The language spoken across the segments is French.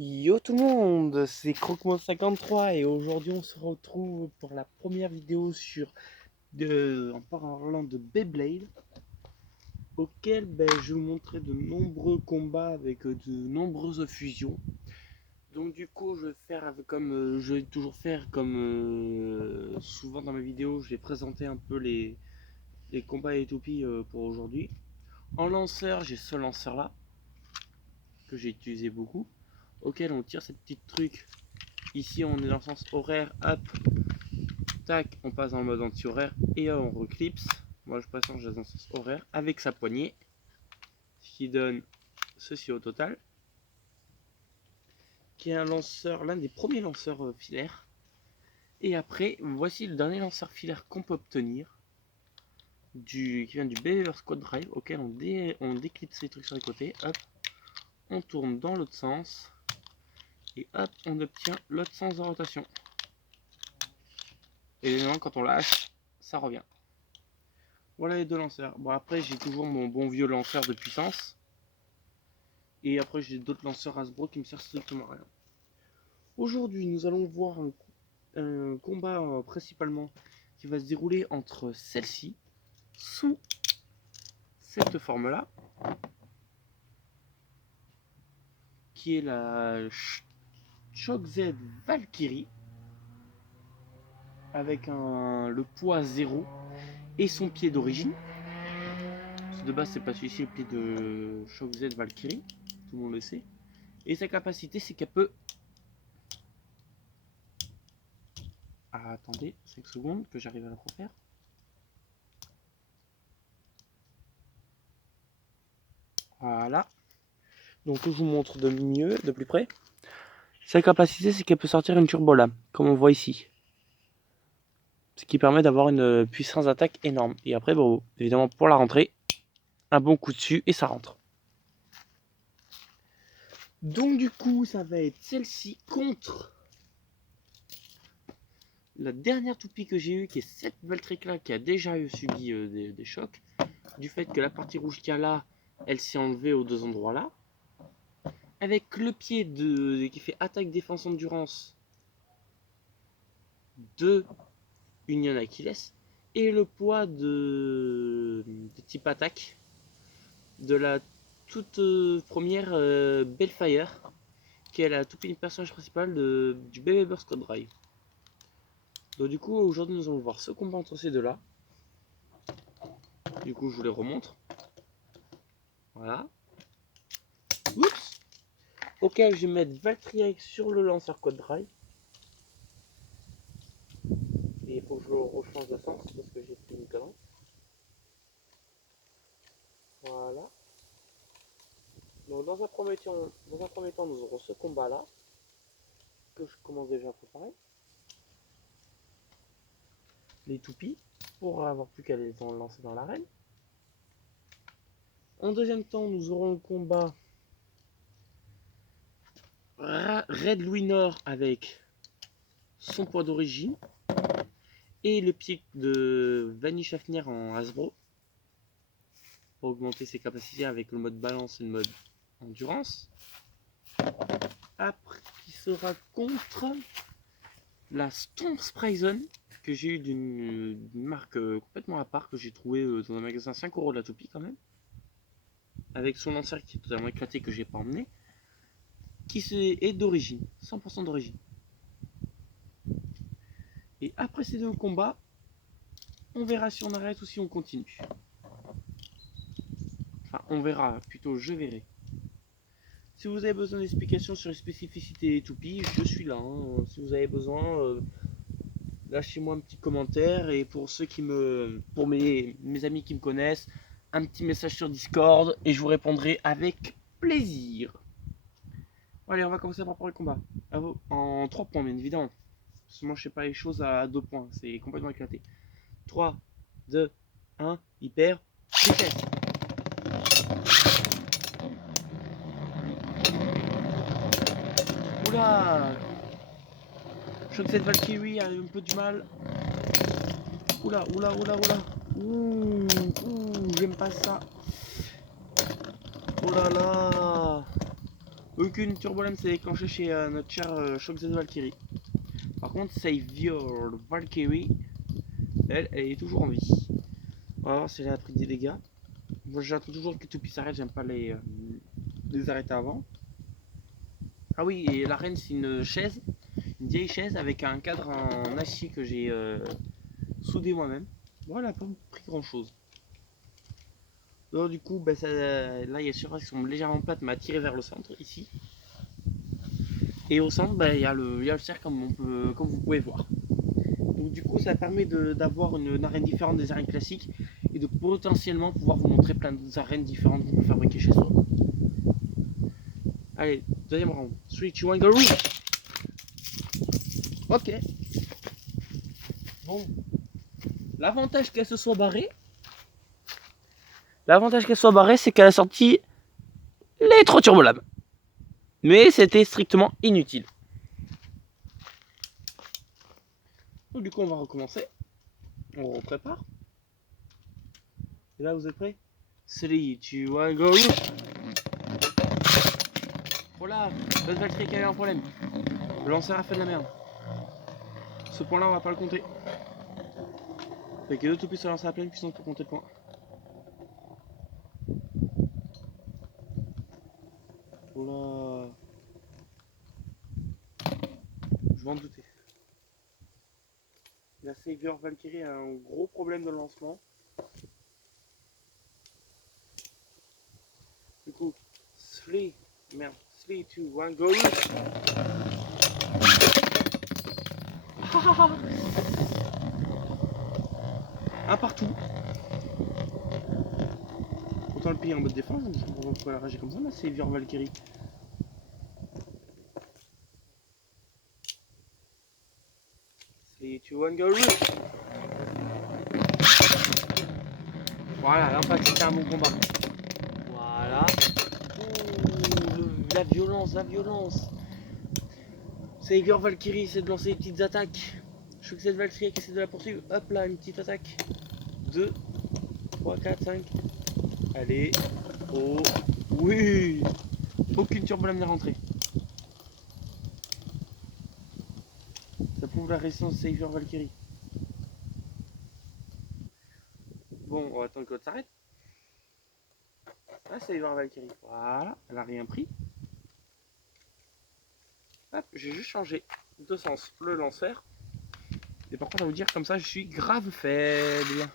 Yo tout le monde, c'est Croquemont53 et aujourd'hui on se retrouve pour la première vidéo en parlant de Beyblade auquel je vais vous montrer de nombreux combats avec de nombreuses fusions. Donc du coup je vais faire je vais toujours faire comme souvent dans mes vidéos, je vais présenter un peu les combats et toupies pour aujourd'hui. En lanceur, j'ai ce lanceur là que j'ai utilisé beaucoup, auquel on tire cette petite truc. Ici, on est dans le sens horaire, hop, tac, on passe dans le mode anti-horaire et on reclipse. Moi, je passe dans le sens horaire avec sa poignée, ce qui donne ceci au total, qui est un lanceur, l'un des premiers lanceurs filaires. Et après, voici le dernier lanceur filaire qu'on peut obtenir, qui vient du Beaver Squad Drive, auquel on déclipse les trucs sur les côtés, hop, on tourne dans l'autre sens, et hop, on obtient l'autre sens de rotation. Et évidemment, quand on lâche, ça revient. Voilà les deux lanceurs. Bon, après, j'ai toujours mon bon vieux lanceur de puissance. Et après, j'ai d'autres lanceurs Hasbro qui me servent strictement à rien. Aujourd'hui, nous allons voir un combat principalement qui va se dérouler entre celle-ci, sous cette forme-là, qui est la Shock Z Valkyrie, avec le poids 0 et son pied d'origine. De base, c'est pas celui-ci le pied de Shock Z Valkyrie, tout le monde le sait. Et sa capacité, c'est qu'elle peut... Ah, attendez 5 secondes que j'arrive à la refaire. Voilà. Donc je vous montre de mieux, de plus près. Sa capacité, c'est qu'elle peut sortir une turbo lame, comme on voit ici. Ce qui permet d'avoir une puissance d'attaque énorme. Et après, bon, évidemment, pour la rentrée, un bon coup dessus et ça rentre. Donc du coup, ça va être celle-ci contre la dernière toupie que j'ai eue, qui est cette Valkyrie-là, qui a déjà subi des chocs. Du fait que la partie rouge qu'il y a là, elle s'est enlevée aux deux endroits là. Avec le pied qui fait attaque, défense, endurance de Union Achilles. Et le poids de type attaque de la toute première Bellfire, qui est la toute petite personnage principal du Baby Burst Code Drive. Donc du coup, aujourd'hui, nous allons voir ce combat entre ces deux-là. Du coup, je vous les remontre. Voilà. Oups. Auquel je vais mettre Valkyrie sur le lanceur Code Drive. Et il faut que je rechange de sens parce que j'ai pris une connerie. Voilà. Donc dans un premier temps, nous aurons ce combat-là, que je commence déjà à préparer. Les toupies, pour avoir plus qu'à les lancer dans l'arène. En deuxième temps, nous aurons le combat Red Louis Nord avec son poids d'origine et le pied de Vanish Fafnir en Hasbro pour augmenter ses capacités avec le mode balance et le mode endurance. Après, qui sera contre la Storm Sprayzone que j'ai eu d'une marque complètement à part que j'ai trouvé dans un magasin 5 € de la toupie quand même, avec son lanceur qui est totalement éclaté que j'ai pas emmené, qui est d'origine, 100% d'origine. Et après ces deux combats, on verra si on arrête ou si on continue. Enfin, on verra, plutôt je verrai. Si vous avez besoin d'explications sur les spécificités des toupies, je suis là. Hein. Si vous avez besoin, lâchez-moi un petit commentaire. Et pour pour mes amis qui me connaissent, un petit message sur Discord et je vous répondrai avec plaisir. Allez, on va commencer par le combat. En 3 points, bien évidemment. Parce que moi, je sais pas les choses à 2 points. C'est complètement éclaté. 3, 2, 1, hyper vitesse. Oula! Je crois que cette Valkyrie a un peu du mal. Oula, oula, oula, oula. Ouh, j'aime pas ça. Oh là là. Aucune turbolame s'est déclenchée chez notre cher Shock Z Valkyrie. Par contre, Savior Valkyrie, elle est toujours en vie. On va voir si elle a pris des dégâts. Moi j'attends toujours que tout puisse s'arrête, j'aime pas les arrêter avant. Ah oui, et la reine c'est une chaise, une vieille chaise avec un cadre en acier que j'ai soudé moi-même. Bon, elle a pas pris grand chose. Donc du coup, bah, ça, là il y a surfaces qui sont légèrement plates, m'a tiré vers le centre ici. Et au centre, bah, il y a le cercle comme vous pouvez voir. Donc du coup, ça permet d'avoir une arène différente des arènes classiques et de potentiellement pouvoir vous montrer plein d'arènes différentes que vous pouvez fabriquer chez soi. Allez, deuxième round. 3, 2, 1, go! Ok. Bon. L'avantage qu'elle se soit barrée, c'est qu'elle a sorti les 3 turbolames. Mais c'était strictement inutile. Donc du coup, on va recommencer. On reprépare. Et là, vous êtes prêts? 3, 2, 1, go! Voilà, notre Valkyrie qui avait un problème. Le lanceur a fait de la merde. Ce point-là, on va pas le compter. Fait que deux toupies se lancent à pleine puissance pour compter le point. Voilà. Je m'en doutais. La Savior Valkyrie a un gros problème de lancement. Du coup, 3, 2, 1, go! Un partout. Autant le payer en mode défense, je comprends pas pourquoi elle a réagi comme ça, la Savior Valkyrie. 3, 2, 1, go! Voilà, l'impact c'était un bon combat. Voilà. Ouh, la violence, la violence. Savior Valkyrie essaie de lancer des petites attaques. Je trouve que cette Valkyrie qui essaie de la poursuivre. Hop là, une petite attaque. 2, 3, 4, 5. Allez. Oh. Oui. Aucune turbolame n'est rentrée. Ça prouve la résistance de Savior Valkyrie. Bon, on va attendre que l'autre s'arrête. Là, Savior Valkyrie. Voilà, elle a rien pris. Hop, j'ai juste changé de sens le lanceur. Et par contre, à vous dire, comme ça, je suis grave faible.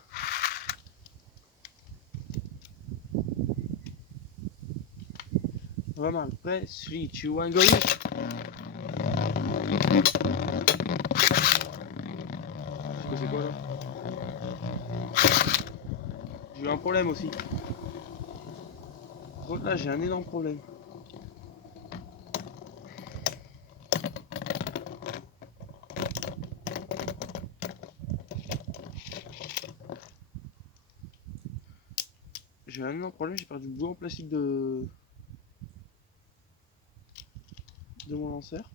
Vraiment, prêt, 3, 2, 1, go! C'est quoi là? J'ai eu un problème aussi. Là, j'ai un énorme problème. J'ai un énorme problème, j'ai perdu le bout en plastique de mon lanceur.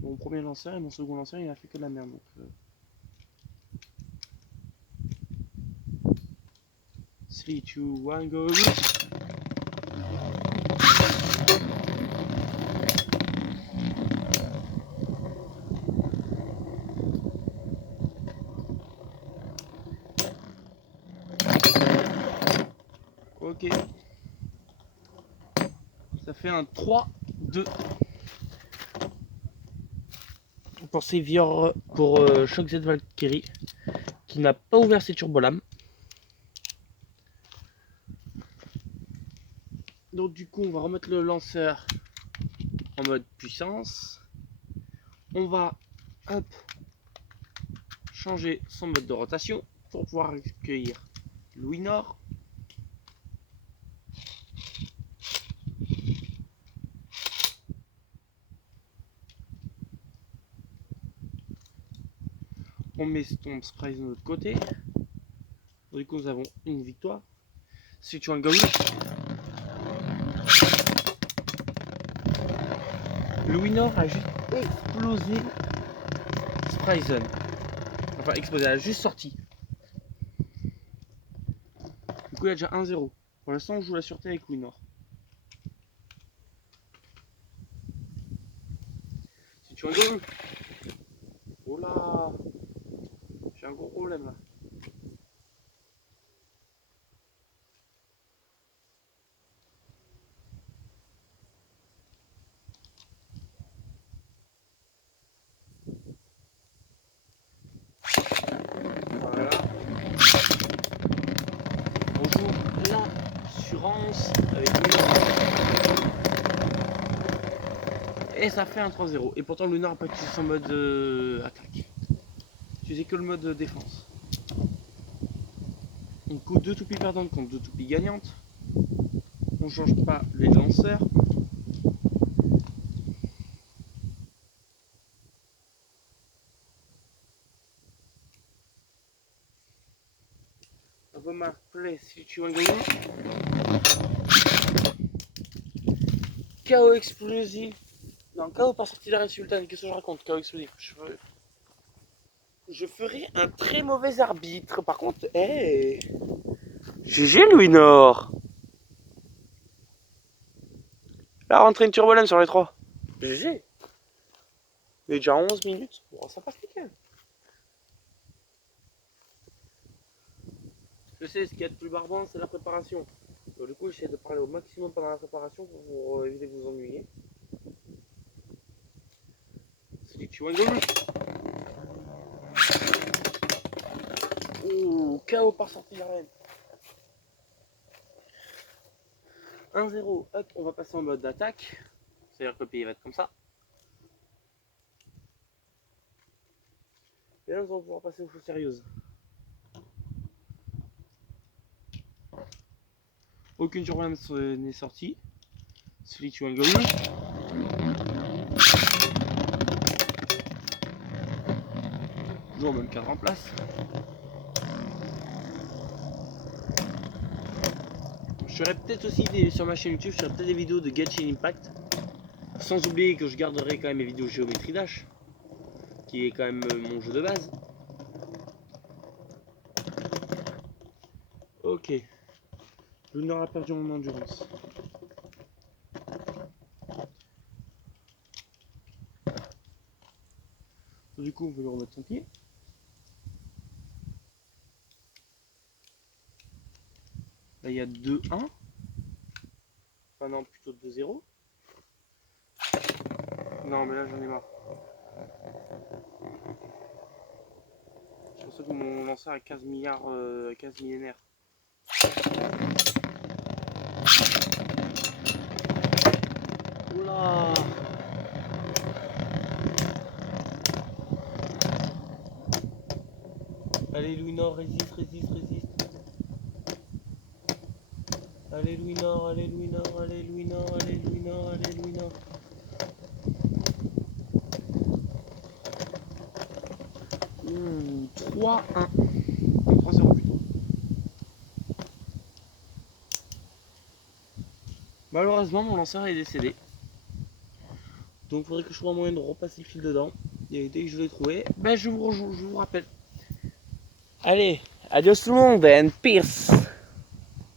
Mon premier lanceur et mon second lanceur, il a fait que de la merde. Donc, 3, 2, 1, go! Ok. Ça fait un 3-2. Pour Savior, pour Shock Z Valkyrie, qui n'a pas ouvert ses turbolames. Donc du coup, on va remettre le lanceur en mode puissance. On va hop, changer son mode de rotation pour pouvoir accueillir Louis Nord. On met Stomp Surprise de l'autre côté. Du coup, nous avons une victoire. Si tu as un goal, Louis Nord a juste explosé Spryzen. Enfin, explosé, elle a juste sorti. Du coup, il y a déjà 1-0. Pour l'instant, on joue la sûreté avec Louis Nord. tu rigoles? Oh là, j'ai un gros problème là. Voilà. On joue l'assurance avec lui. Et ça fait un 3-0. Et pourtant, Lunar n'a pas utilisé son mode attaque. Tu sais que le mode défense. On coûte 2 toupies perdantes contre 2 toupies gagnantes. On change pas les lanceurs. On va m'appeler si tu veux gagner. KO explosif. Non, KO par sortie d'arrêt sultan. Qu'est-ce que je raconte? KO explosif. Je ferai un très mauvais arbitre. Par contre, hey, GG Louis Nord. Là, rentrer une turbolène sur les 3. GG. Il est déjà 11 minutes. Bon, ça passe nickel. Je sais, ce qu'il y a de plus barbant, c'est la préparation. Donc, du coup, j'essaie de parler au maximum pendant la préparation pour éviter que vous ennuyiez. C'est tu vois, oh, KO par sortie d'arène. 1-0, hop, on va passer en mode d'attaque. C'est-à-dire que le pays va être comme ça. Et là, nous allons pouvoir passer aux choses sérieuses. Aucune turbolène n'est sortie. Celui tu vois, toujours le même cadre en place. Je ferai peut-être aussi sur ma chaîne YouTube, je ferai peut-être des vidéos de Genshin Impact. Sans oublier que je garderai quand même mes vidéos Géométrie Dash, qui est quand même mon jeu de base. Ok. Lunar a perdu mon endurance. Du coup, on va lui remettre son pied. Là, il y a 2-1. Enfin, non, plutôt 2-0. Non, mais là, j'en ai marre. C'est pour ça que mon lanceur a 15 milliards, 15 millénaires. Oula! Allez, Louis Nord, résiste, résiste, résiste. Allez, Louis Nord, allez, Louis Nord, allez, Louis Nord, allez, Louis Nord, allez, Louis Nord. Ouh, 3-1. 3-0 plutôt. Malheureusement, mon lanceur est décédé. Donc, il faudrait que je trouve un moyen de repasser le fil dedans. Et dès que je l'ai trouvé, ben je vous rappelle. Allez, adios tout le monde and peace.